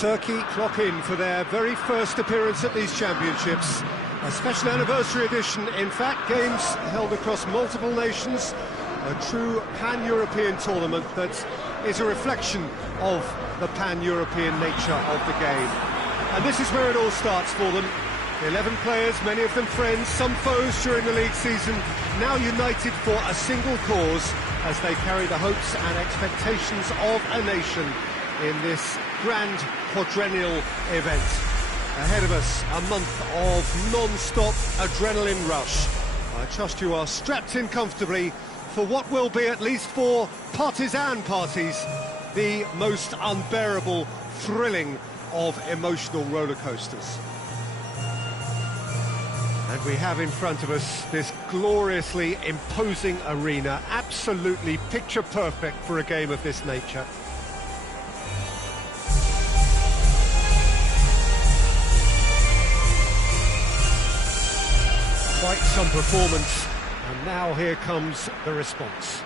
Turkey clock in for their very first appearance at these championships. A special anniversary edition, in fact, games held across multiple nations, a true pan-European tournament that is a reflection of the pan-European nature of the game. And this is where it all starts for them. 11 players, many of them friends, some foes during the league season, now united for a single cause as they carry the hopes and expectations of a nation in this grand quadrennial event. Ahead of us, a month of non-stop adrenaline rush. I trust you are strapped in comfortably for what will be, at least for partisan parties, the most unbearable, thrilling of emotional roller coasters. And we have in front of us this gloriously imposing arena, absolutely picture perfect for a game of this nature. Quite some performance, and now here comes the response.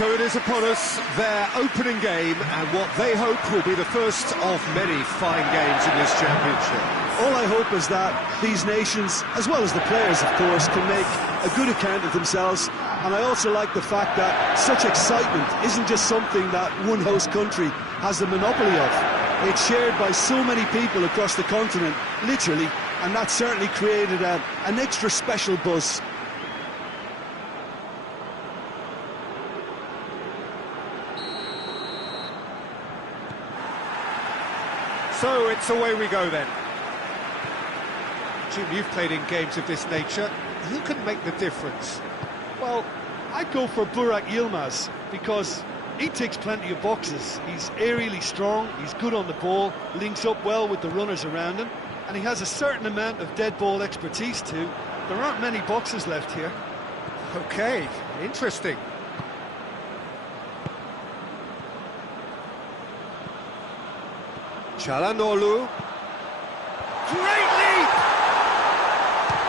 So it is upon us, their opening game, and what they hope will be the first of many fine games in this championship. All I hope is that these nations, as well as the players, of course, can make a good account of themselves. And I also like the fact that such excitement isn't just something that one host country has the monopoly of. It's shared by so many people across the continent, literally, and that certainly created an extra special buzz. So it's away we go then. Jim, you've played in games of this nature. Who can make the difference? Well, I'd go for Burak Yilmaz because he ticks plenty of boxes. He's aerially strong, he's good on the ball, links up well with the runners around him, and he has a certain amount of dead ball expertise too. There aren't many boxes left here. Okay, interesting. Çalhanoğlu. Great leap!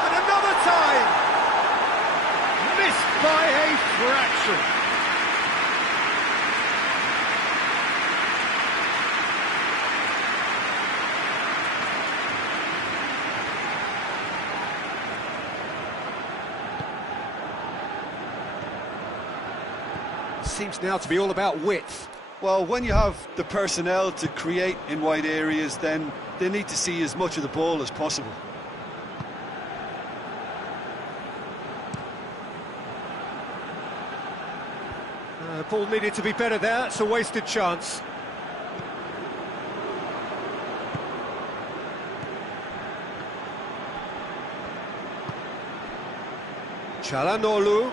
And another time! Missed by a fraction. Seems now to be all about width. Well, when you have the personnel to create in wide areas, then they need to see as much of the ball as possible. Ball needed to be better there, it's a wasted chance. Çalhanoğlu.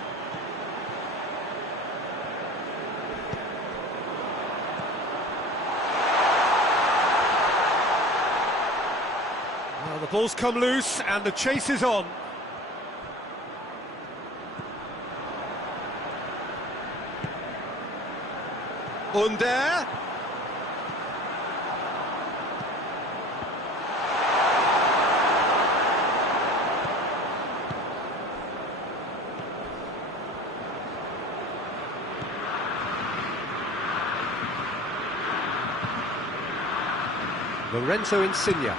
The ball's come loose and the chase is on. Under. Lorenzo Insigne.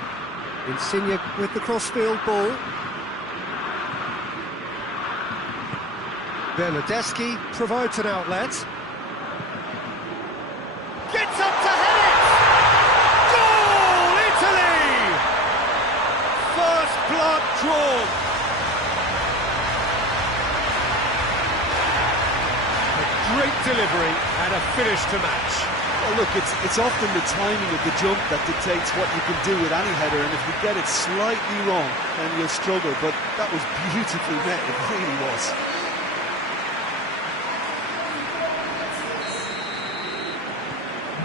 Insigne with the crossfield ball. Bernardeschi provides an outlet. Gets up to head it! Goal, Italy! First blood drawn. A great delivery and a finish to match. Well, look, it's often the timing of the jump that dictates what you can do with any header, and if you get it slightly wrong, then you'll struggle. But that was beautifully met, it really was.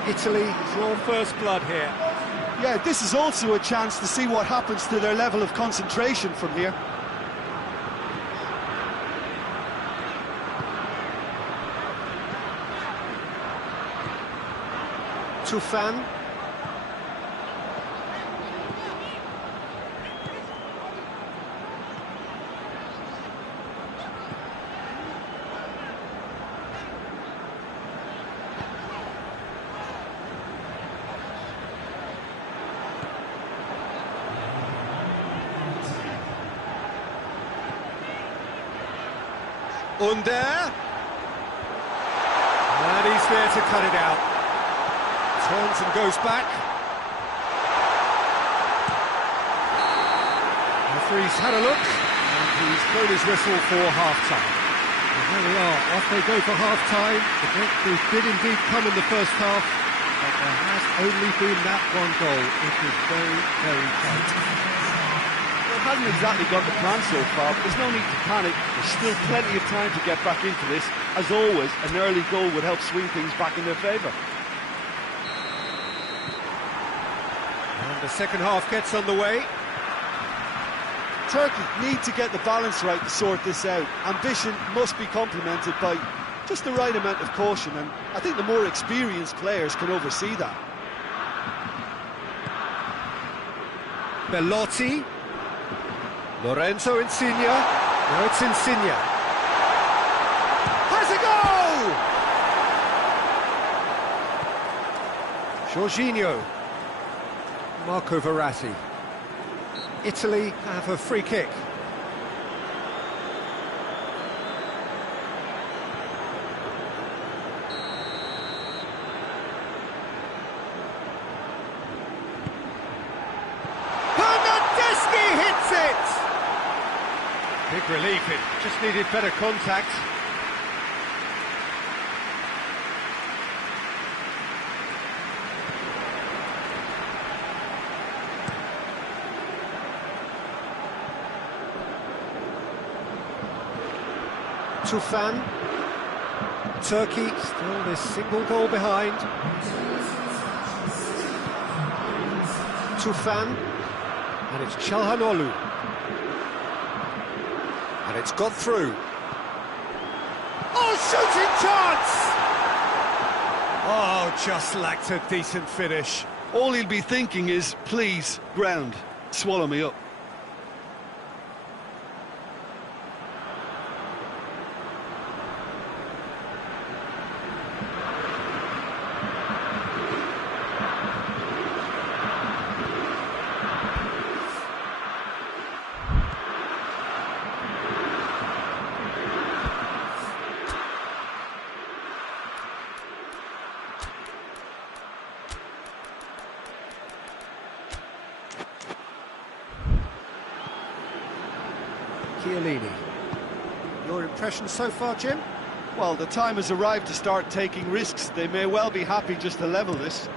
Italy draw first blood here. Yeah, this is also a chance to see what happens to their level of concentration from here. Tufan. Under. And he's there to cut it out. Turns and goes back. The referee's had a look, and he's blown his whistle for half-time. And there we are, off they go for half-time. The breakthrough did indeed come in the first half, but there has only been that one goal. It was very, very tight. Well, it hasn't exactly got the plan so far, but there's no need to panic. There's still plenty of time to get back into this. As always, an early goal would help swing things back in their favour. And the second half gets underway. Turkey need to get the balance right to sort this out. Ambition must be complemented by just the right amount of caution, and I think the more experienced players can oversee that. Bellotti. Lorenzo Insigne. Now it's Insigne. Has a goal! Jorginho. Marco Verratti. Italy have a free kick. Bernardeschi hits it! Big relief, it just needed better contact. Tufan. Turkey still this single goal behind. Tufan. And it's Çalhanoğlu. And it's got through. Oh, shooting chance! Oh, just lacked a decent finish. All he'll be thinking is, please, ground, swallow me up. Chiellini. Your impression so far, Jim? Well, the time has arrived to start taking risks. They may well be happy just to level this.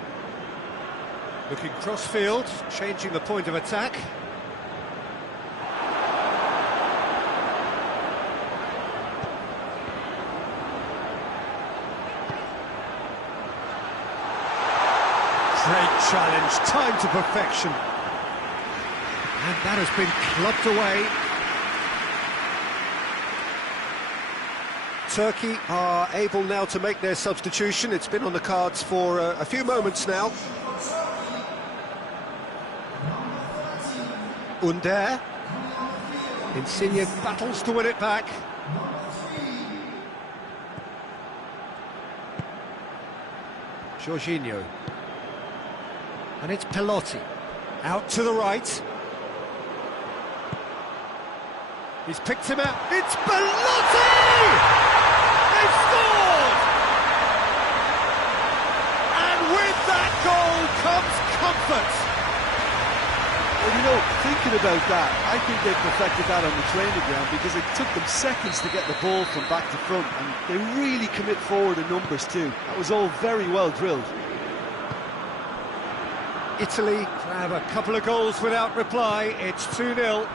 Looking cross-field, changing the point of attack. Great challenge, time to perfection. And that has been clubbed away. Turkey are able now to make their substitution. It's been on the cards for a few moments now. Under. Insigne battles to win it back. Jorginho. And it's Bellotti. Out to the right. He's picked him out. It's Bellotti! They've scored! And with that goal comes comfort. Well, you know, thinking about that, I think they perfected that on the training ground because it took them seconds to get the ball from back to front, and they really commit forward in numbers too. That was all very well drilled. Italy have a couple of goals without reply. It's 2-0.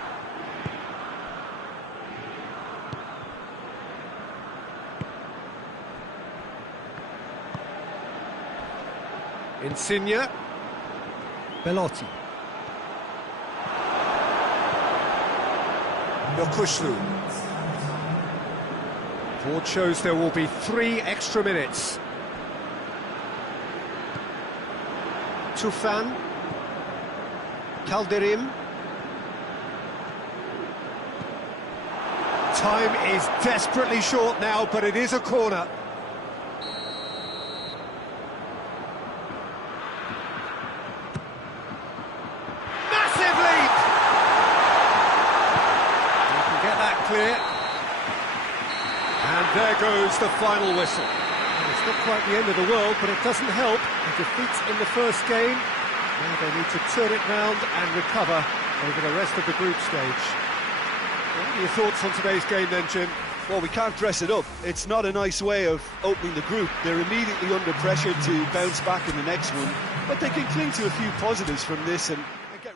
Insigne. Belotti. Yokushlu. Board shows there will be 3 extra minutes. Tufan. Calderim. Time is desperately short now, but it is a corner. Massive leap! You can get that clear. And there goes the final whistle. And it's not quite the end of the world, but it doesn't help. A defeat in the first game. Now they need to turn it round and recover over the rest of the group stage. What are your thoughts on today's game then, Jim? Well, we can't dress it up. It's not a nice way of opening the group. They're immediately under pressure to bounce back in the next one, but they can cling to a few positives from this and get...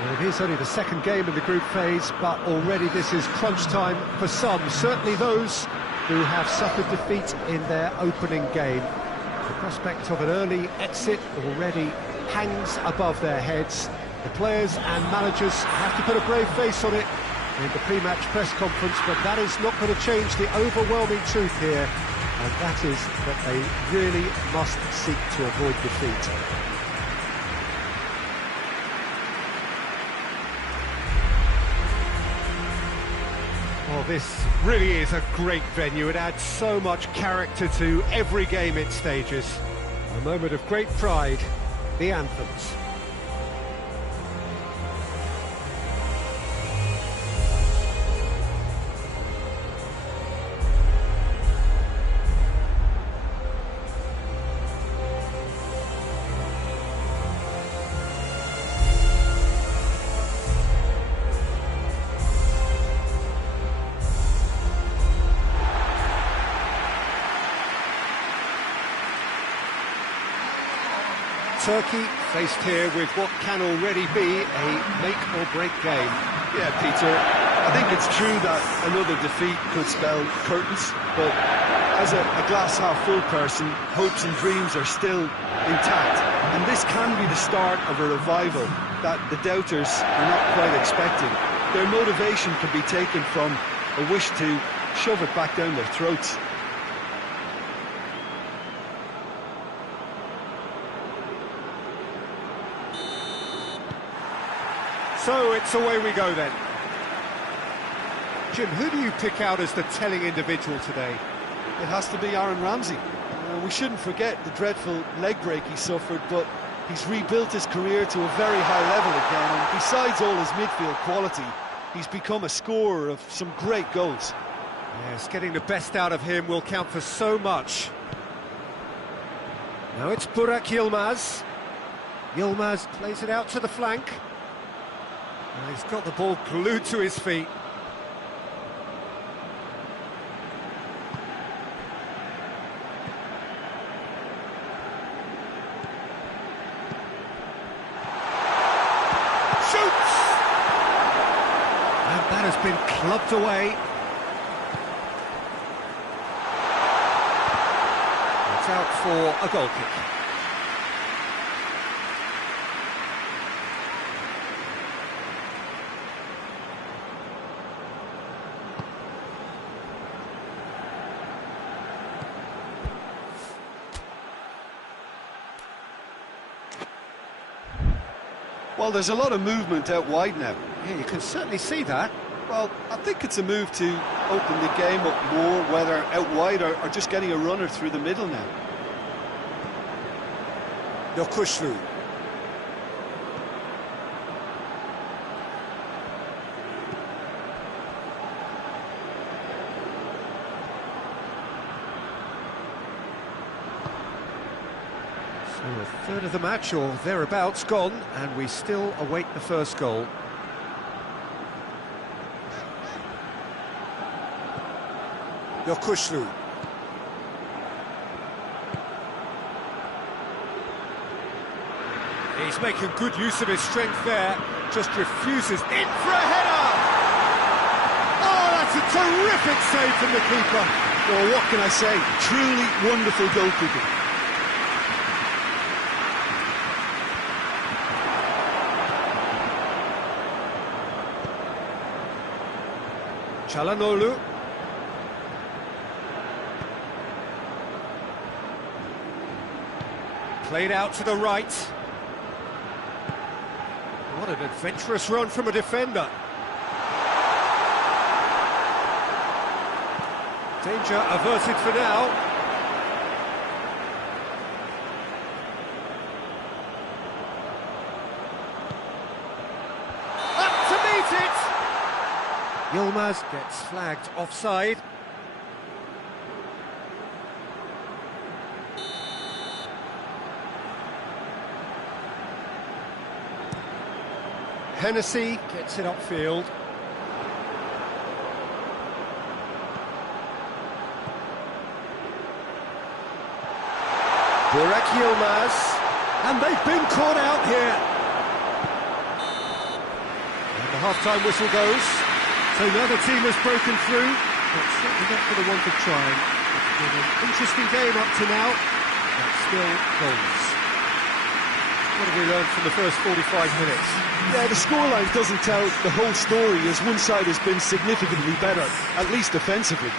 Well, it is only the second game in the group phase, but already this is crunch time for some, certainly those who have suffered defeat in their opening game. The prospect of an early exit already hangs above their heads. The players and managers have to put a brave face on it in the pre-match press conference, but that is not going to change the overwhelming truth here, and that is that they really must seek to avoid defeat. Well, this really is a great venue. It adds so much character to every game it stages. A moment of great pride, the anthems. Turkey faced here with what can already be a make-or-break game. Yeah, Peter, I think it's true that another defeat could spell curtains, but as a glass-half-full person, hopes and dreams are still intact, and this can be the start of a revival that the doubters are not quite expecting. Their motivation can be taken from a wish to shove it back down their throats. So it's away we go then. Jim, who do you pick out as the telling individual today? It has to be Aaron Ramsey. We shouldn't forget the dreadful leg break he suffered, but he's rebuilt his career to a very high level again, and besides all his midfield quality, he's become a scorer of some great goals. Yes, getting the best out of him will count for so much. Now it's Burak Yilmaz. Yilmaz plays it out to the flank. And he's got the ball glued to his feet. Shoots! And that has been clubbed away. It's out for a goal kick. Well, there's a lot of movement out wide now. Yeah, you can certainly see that. Well, I think it's a move to open the game up more, whether out wide or just getting a runner through the middle now. Yokushlu. So a third of the match, or thereabouts, gone, and we still await the first goal. Yokushlu. He's making good use of his strength there, just refuses in for a header! Oh, that's a terrific save from the keeper. Well, what can I say? Truly wonderful goalkeeping. Çalhanoğlu. Played out to the right. What an adventurous run from a defender. Danger averted for now. Up to meet it! Yilmaz gets flagged offside. Hennessy gets it upfield. Burak Yilmaz, and they've been caught out here. And the half-time whistle goes. So neither team has broken through, but certainly not for the want of trying. It's been an interesting game up to now, but still goals. What have we learned from the first 45 minutes? Yeah, the scoreline doesn't tell the whole story, as one side has been significantly better, at least defensively.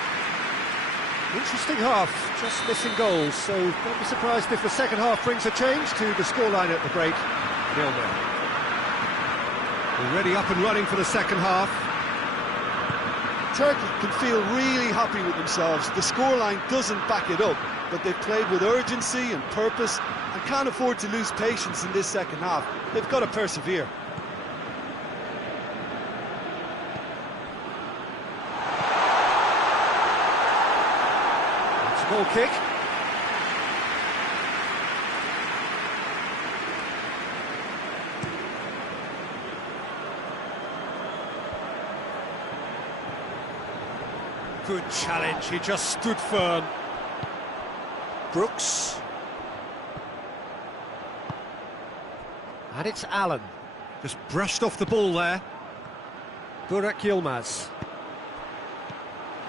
Interesting half, just missing goals, so don't be surprised if the second half brings a change to the scoreline at the break. 0-0. Already up and running for the second half. Turkey can feel really happy with themselves. The scoreline doesn't back it up, but they've played with urgency and purpose and can't afford to lose patience in this second half. They've got to persevere. It's a goal kick. Good challenge, he just stood firm. Brooks. And it's Allen. Just brushed off the ball there. Burak Yilmaz.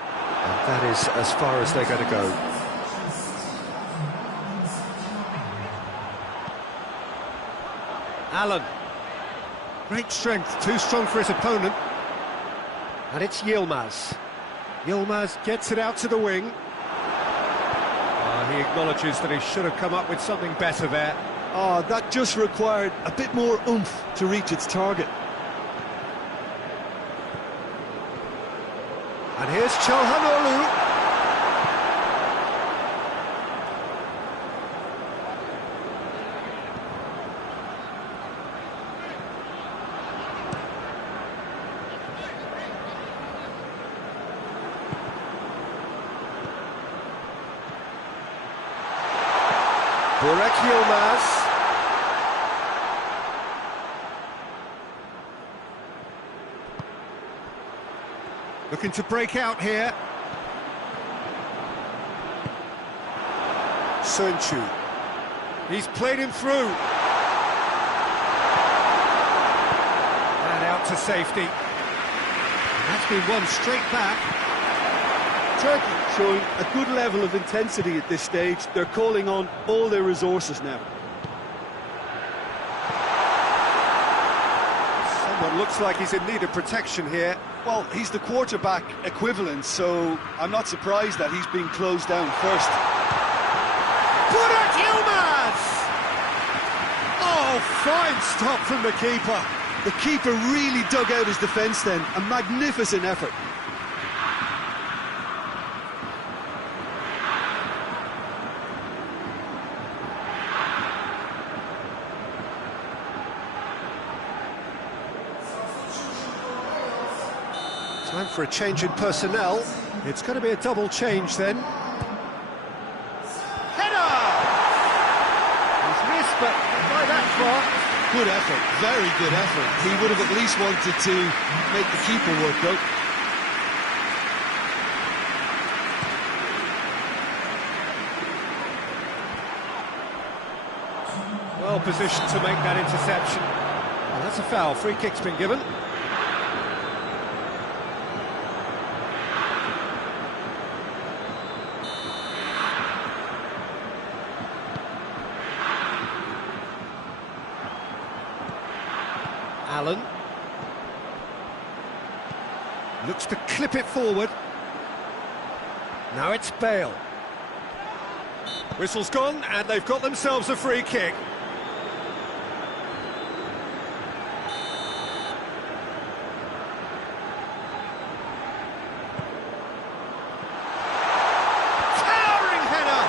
And that is as far as they're going to go. Allen. Great strength, too strong for his opponent. And it's Yilmaz. Yilmaz gets it out to the wing. He acknowledges that he should have come up with something better there. Oh, that just required a bit more oomph to reach its target. And here's Çalhanoğlu. Burak Yilmaz. Looking to break out here. Sönchu. He's played him through. And out to safety. And that's been won straight back. Turkey showing a good level of intensity at this stage. They're calling on all their resources now. Someone looks like he's in need of protection here. Well, he's the quarterback equivalent, so I'm not surprised that he's being closed down first. Burak Yilmaz! Oh, fine stop from the keeper. The keeper really dug out his defence then. A magnificent effort. Time for a change in personnel. It's going to be a double change then. Header! He's missed, but not by that far. Good effort, very good effort. He would have at least wanted to make the keeper work though. Well positioned to make that interception. Well, that's a foul. Free kick's been given. Allen looks to clip it forward. Now it's Bale. Whistle's gone, and they've got themselves a free kick. Towering header!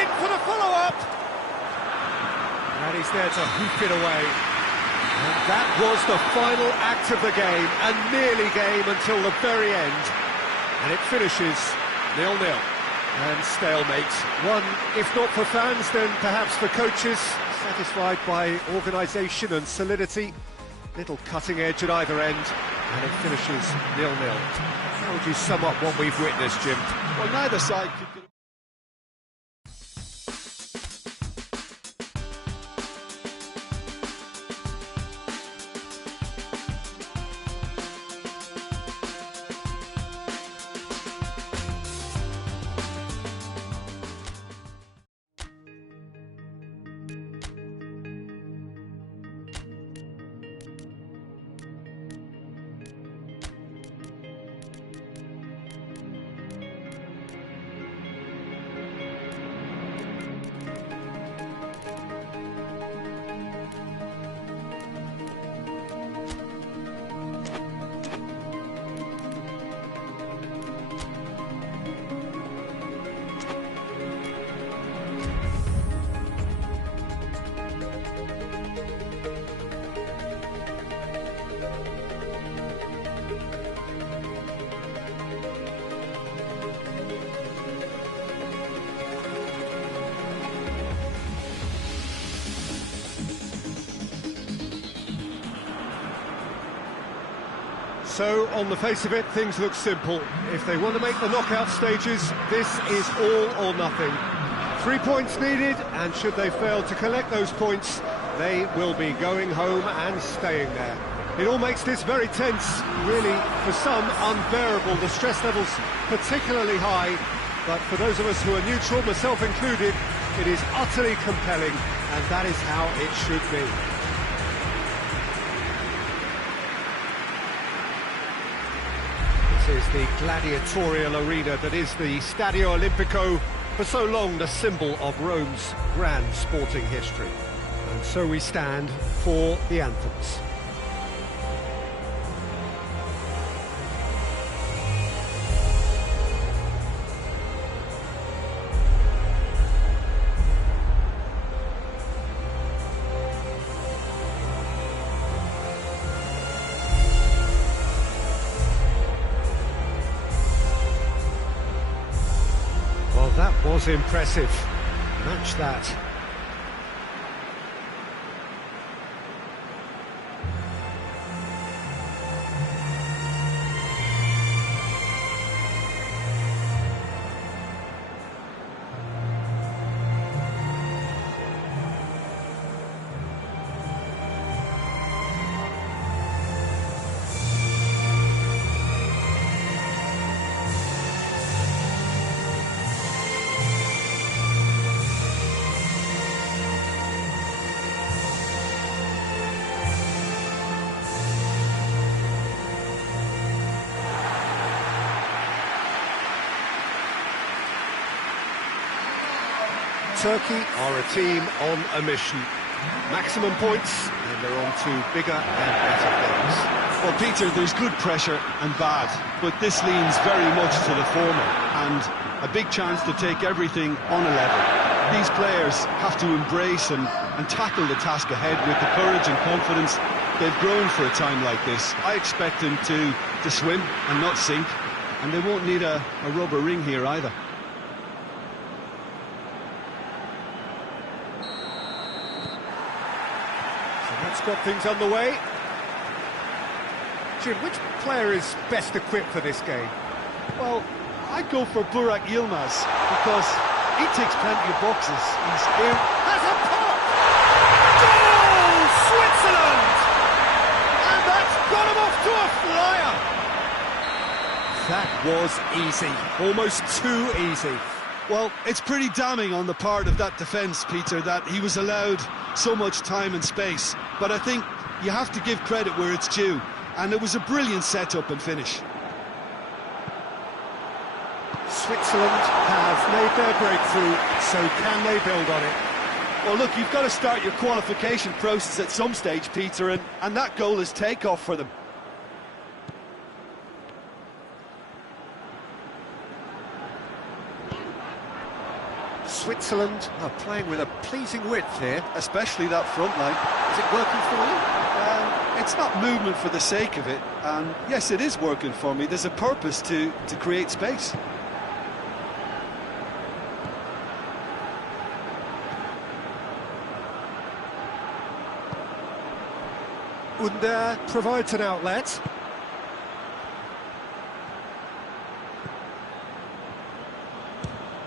In for the follow-up! And he's there to hoof it away. And that was the final act of the game, a nearly game until the very end. And it finishes 0-0. And stalemate. One, if not for fans, then perhaps for coaches, satisfied by organisation and solidity. Little cutting edge at either end, and it finishes 0-0. How would you sum up what we've witnessed, Jim? Well, neither side could get... So, on the face of it, things look simple. If they want to make the knockout stages, this is all or nothing. 3 points needed, and should they fail to collect those points, they will be going home and staying there. It all makes this very tense, really, for some, unbearable. The stress levels particularly high, but for those of us who are neutral, myself included, it is utterly compelling, and that is how it should be. This is the gladiatorial arena that is the Stadio Olimpico, for so long the symbol of Rome's grand sporting history. And so we stand for the anthems. That was impressive. Match that. Turkey are a team on a mission. Maximum points, and they're on to bigger and better things. Well, Peter, there's good pressure and bad, but this leans very much to the former, and a big chance to take everything on a level. These players have to embrace and tackle the task ahead with the courage and confidence they've grown for a time like this. I expect them to swim and not sink, and they won't need a rubber ring here either. So that's got things underway. Jim, which player is best equipped for this game? Well, I'd go for Burak Yilmaz, because he ticks plenty of boxes. He's here. Has a pop! Goal! Switzerland! And that's got him off to a flyer! That was easy. Almost too easy. Well, it's pretty damning on the part of that defence, Peter, that he was allowed so much time and space. But I think you have to give credit where it's due. And it was a brilliant setup and finish. Switzerland have made their breakthrough, so can they build on it? Well, look, you've got to start your qualification process at some stage, Peter, and that goal is takeoff for them. Switzerland are playing with a pleasing width here. Especially that front line. Is it working for you? It's not movement for the sake of it, and yes, it is working for me. There's a purpose to create space. Under provides an outlet.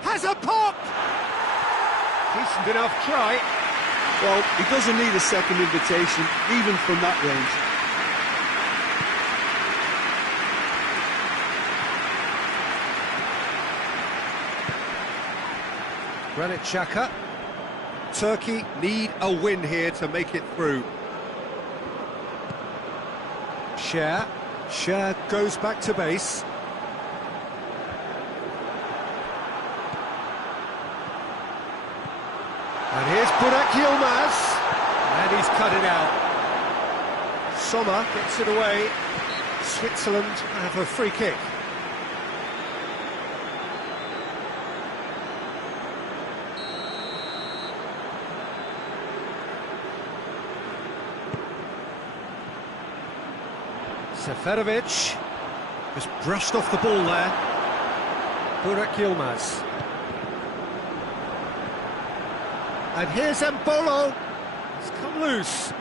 Has a pop! Decent enough try. Well, he doesn't need a second invitation, even from that range. Granit Xhaka. Turkey need a win here to make it through. Cher goes back to base. And here's Burak Yilmaz. And he's cut it out. Sommer gets it away. Switzerland have a free kick. Seferovic just brushed off the ball there. Burak Yilmaz. And here's Mbolo. It's come loose.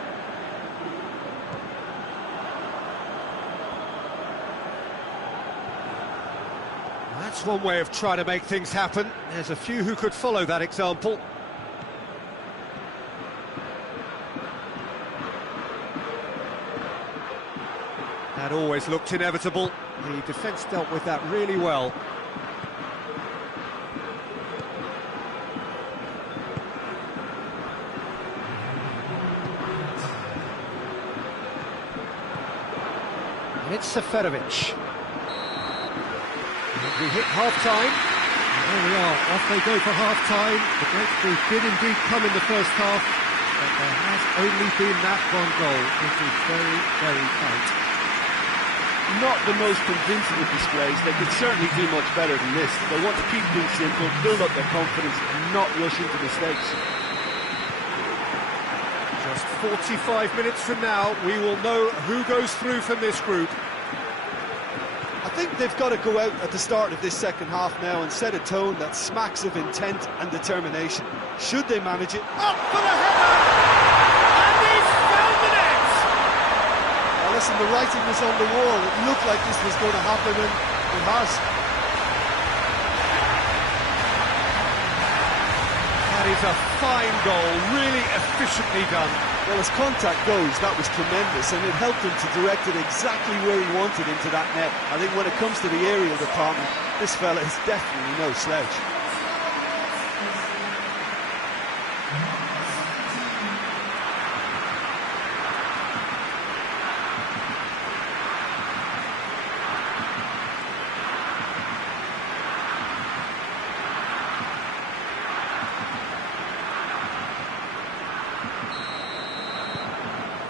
That's one way of trying to make things happen. There's a few who could follow that example. That always looked inevitable. The defence dealt with that really well. And it's Seferovic. And we hit half-time. And there we are, off they go for half-time. The breakthrough did indeed come in the first half, but there has only been that one goal. It is very, very tight. Not the most convincing of displays. They could certainly do much better than this. They want to keep things simple, build up their confidence, and not rush into mistakes. Just 45 minutes from now, we will know who goes through from this group. I think they've got to go out at the start of this second half now and set a tone that smacks of intent and determination. Should they manage it? Up for the header! And he's found the net! Well, listen, the writing was on the wall. It looked like this was going to happen, and it has. That is a fine goal, really efficiently done. Well, as contact goes, that was tremendous, and it helped him to direct it exactly where he wanted into that net. I think when it comes to the aerial department, this fella is definitely no slouch.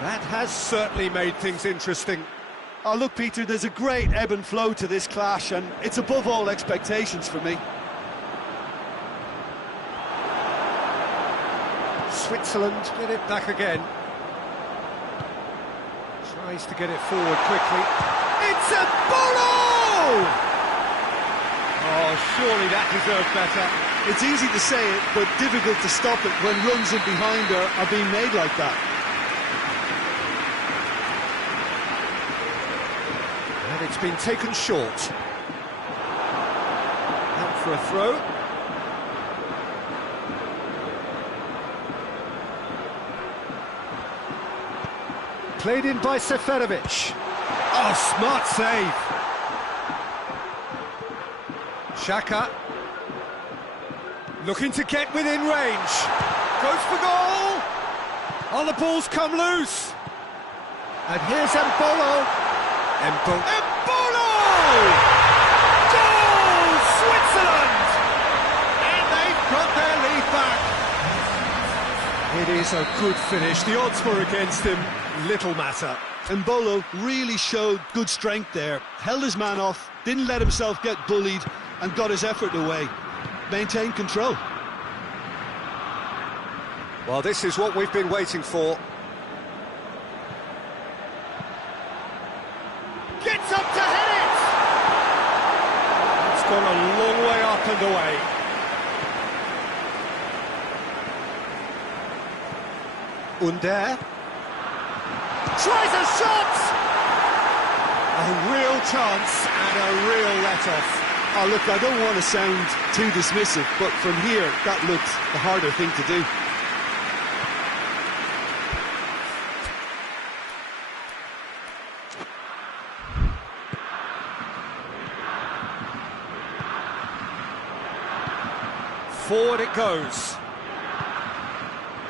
That has certainly made things interesting. Oh, look, Peter, there's a great ebb and flow to this clash, and it's above all expectations for me. Switzerland get it back again. Tries to get it forward quickly. It's a Bolo! Oh, surely that deserved better. It's easy to say it, but difficult to stop it when runs in behind are being made like that. And it's been taken short. Out for a throw. Played in by Seferovic. Oh, smart save. Xhaka. Looking to get within range. Goes for goal. Oh, the ball's come loose. And here's Embolo. Embolo! Goal! Switzerland! And they've got their lead back. It is a good finish. The odds were against him. Little matter. Embolo really showed good strength there. Held his man off, didn't let himself get bullied, and got his effort away. Maintained control. Well, this is what we've been waiting for. Gets up to head it! It's gone a long way up and away. Under. Tries a shot! A real chance and a real let-off. Oh, look, I don't want to sound too dismissive, but from here, that looked the harder thing to do. Forward it goes.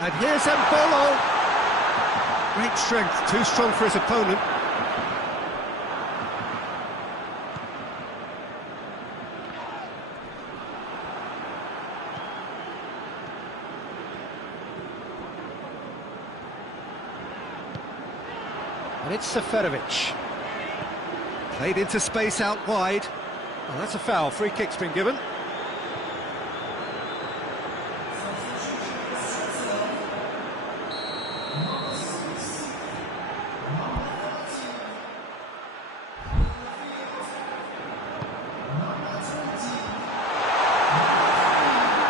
And here's Embolo. Great strength, too strong for his opponent. And it's Seferovic. Played into space out wide. Well, that's a foul. Free kick's been given.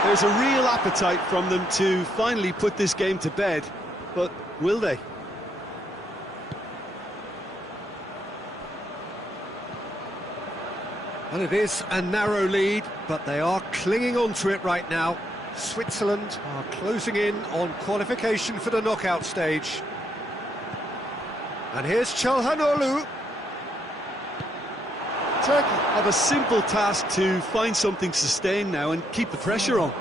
There's a real appetite from them to finally put this game to bed, but will they? Well, it is a narrow lead, but they are clinging on to it right now. Switzerland are closing in on qualification for the knockout stage. And here's Çalhanoğlu. Turkey have a simple task to find something sustained now and keep the pressure on.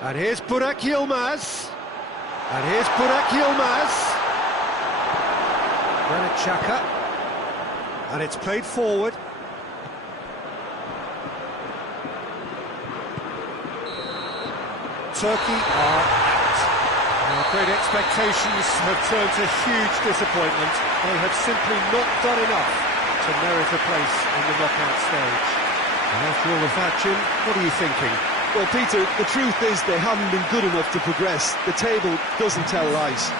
And here's Burak Yilmaz. And here's Burak Yilmaz. Granit Xhaka. And it's played forward. Turkey are out. Now, great expectations have turned to huge disappointment. They have simply not done enough to merit a place in the knockout stage. And after all of that, Jim, what are you thinking? Well, Peter, the truth is they haven't been good enough to progress. The table doesn't tell lies.